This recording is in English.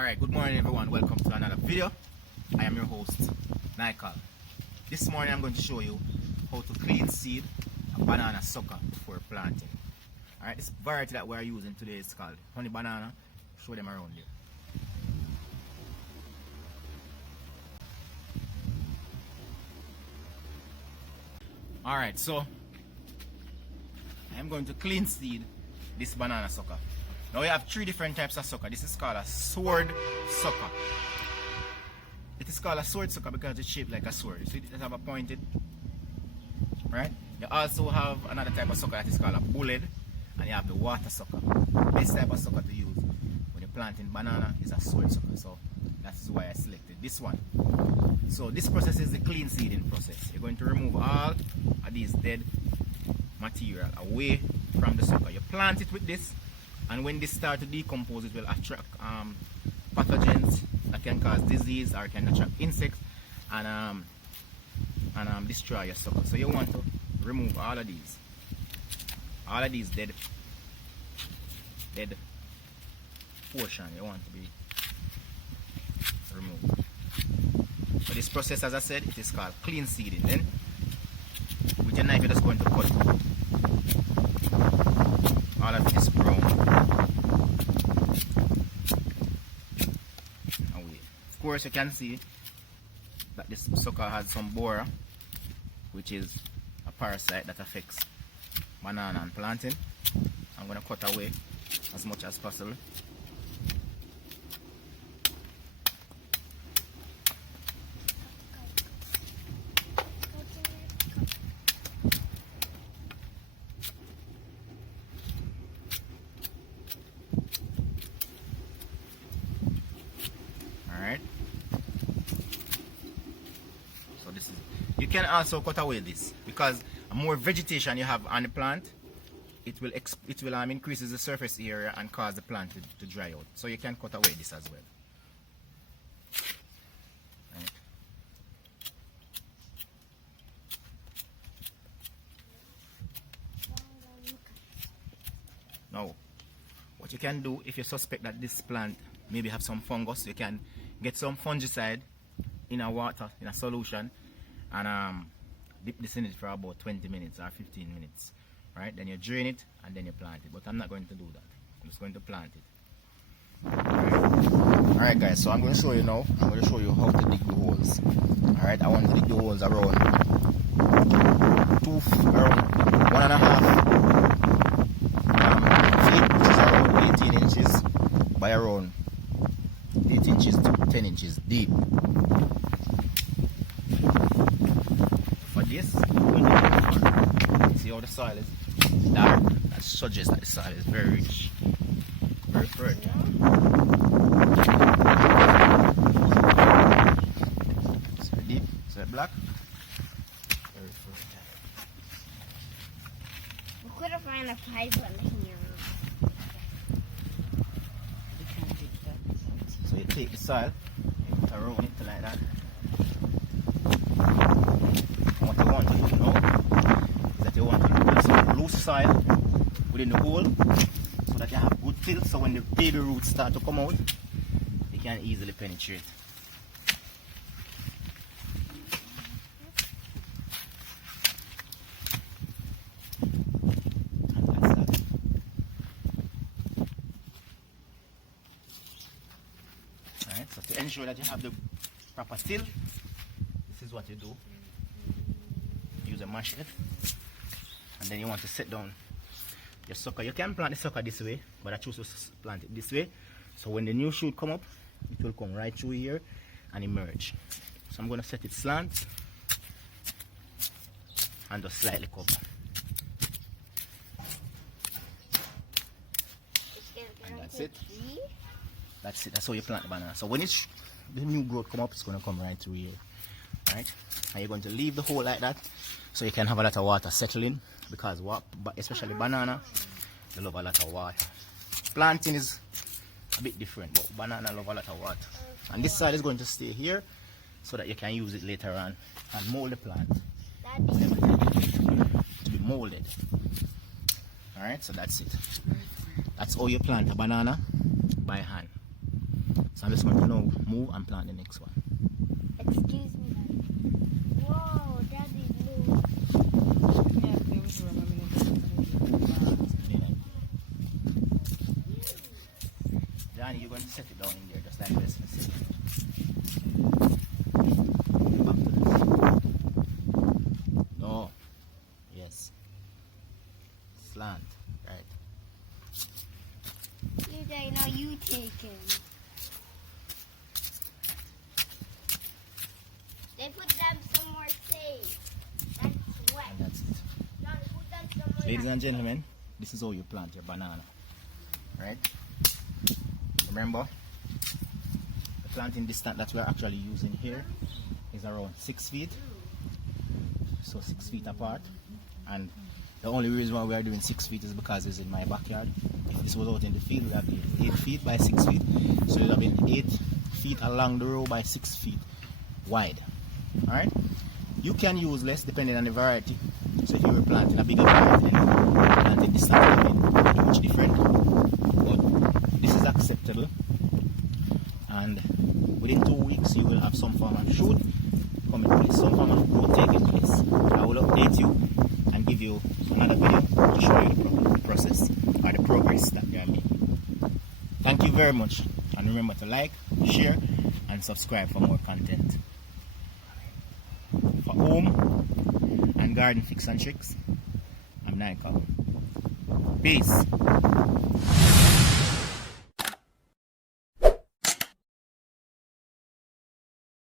Alright, good morning everyone, welcome to another video. I am your host, Nikal. This morning I'm going to show you how to clean seed a banana sucker before planting. Alright, this variety that we are using today is called honey banana. Show them around here. Alright, so I'm going to clean seed this banana sucker. Now we have three different types of sucker. This is called a sword sucker. It is called a sword sucker because it's shaped like a sword. So it have a pointed, right? You also have another type of sucker that is called a bullhead, and you have the water sucker. This type of sucker to use when you're planting banana is a sword sucker. So that's why I selected this one. So this process is the clean seeding process. You're going to remove all of these dead material away from the sucker. You plant it with this, and when this starts to decompose, it will attract pathogens that can cause disease or can attract insects and destroy your sucker. So you want to remove all of these dead portion. You want to be removed. So this process, as I said, it is called clean seeding. Then with your knife, you're just going to cut all of this brown away. Of course, you can see that this sucker has some borer, which is a parasite that affects banana and planting. I'm going to cut away as much as possible. Alright, so this is, you can also cut away this because more vegetation you have on the plant, it will increases the surface area and cause the plant to dry out. So you can cut away this as well. Right. Now, what you can do if you suspect that this plant maybe have some fungus, you can get some fungicide in a water, in a solution, and dip this in it for about 20 minutes or 15 minutes. Right? Then you drain it and then you plant it. But I'm not going to do that. I'm just going to plant it. Alright guys, so I'm going to show you now. I'm going to show you how to dig the holes. Alright, I want to dig the holes around around 1.5 feet, which is around 18 inches by around 8 inches to 10 inches deep. For this, see how the soil is dark. That suggests that the soil is very rich, very fertile. So deep, so black, very fertile. We could have found a pipe in here. So you take the soil, you put around it like that. What you want to do now is that you want to put some loose soil within the hole so that you have good fill, so when the baby roots start to come out, they can easily penetrate. Alright, so to ensure that you have the proper till, this is what you do. Use a machete, and then you want to set down your sucker. You can plant the sucker this way, but I choose to plant it this way, so when the new shoot come up, it will come right through here and emerge. So I'm going to set it slant and just slightly cover. And that's it. That's it. That's how you plant the banana. So when the new growth come up, it's going to come right through here. Right? And you're going to leave the hole like that so you can have a lot of water settling, because especially banana, they love a lot of water. Planting is a bit different, but banana love a lot of water. And this side is going to stay here so that you can use it later on and mold the plant. To be molded. Alright, so that's it. That's how you plant a banana by hand. So I'm just going to now move and plant the next one. Excuse me, Daddy. Whoa, Daddy, look. Yeah, there was one. Johnny, you're going to set it down in there just like this. Let's see. Back to this. No. Yes. Slant. Right. You Daddy, now you take him. They put them somewhere safe. That's wet. And that's it. Now put them somewhere. Ladies and gentlemen, this is how you plant your banana. Right? Remember, the planting distance that we're actually using here is around 6 feet. So 6 feet apart. And the only reason why we are doing 6 feet is because it's in my backyard. If this was out in the field, it would have been 8 feet by 6 feet. So it would have been 8 feet along the row by 6 feet wide. Alright? You can use less depending on the variety. So if you were planting a bigger variety, then planting distance would be much different. But this is acceptable. And within 2 weeks you will have some form of shoot coming in place, some form of growth taking place. I will update you and give you another video to show you the process or the progress that we are making. Thank you very much, and remember to like, share and subscribe for more content. For home and garden fix and tricks, I'm Nigel. Peace.